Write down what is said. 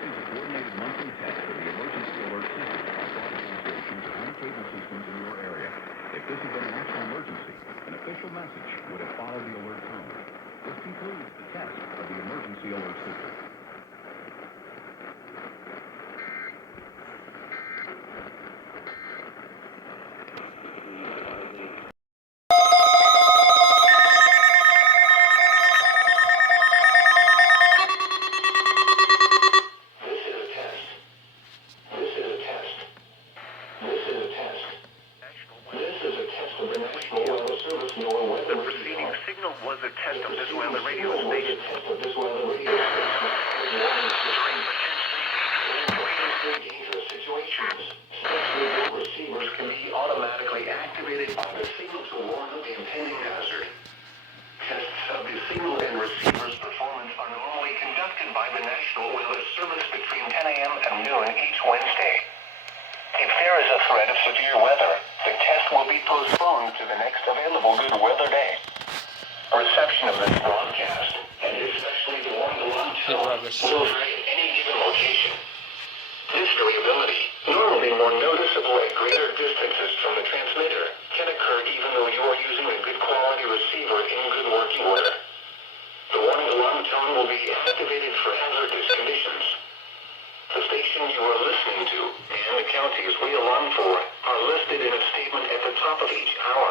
is a coordinated monthly test of the emergency alert system on broadband stations and cable systems in your area. If this had been a national emergency, an official message would have followed the alert tone. This concludes the test of the emergency alert system. The preceding signal was a test of this weather radio station. During dangerous situations, special receivers can be automatically activated by the signal to warn of the impending hazard. Tests of the signal and receiver's performance are normally conducted by the National Weather Service between 10 a.m. and noon each Wednesday. If there is a threat of severe weather, the test will be postponed to the next available good weather day. Reception of this broadcast, and especially the one-to-one tone, will vary at any given location. This variability, normally more noticeable at greater distances from the transmitter, can occur even though you are using a good quality receiver in good working order. The warning alarm tone will be activated for hazardous conditions. The station you are listening to and the counties we alarm for are listed in a statement at the top of each hour.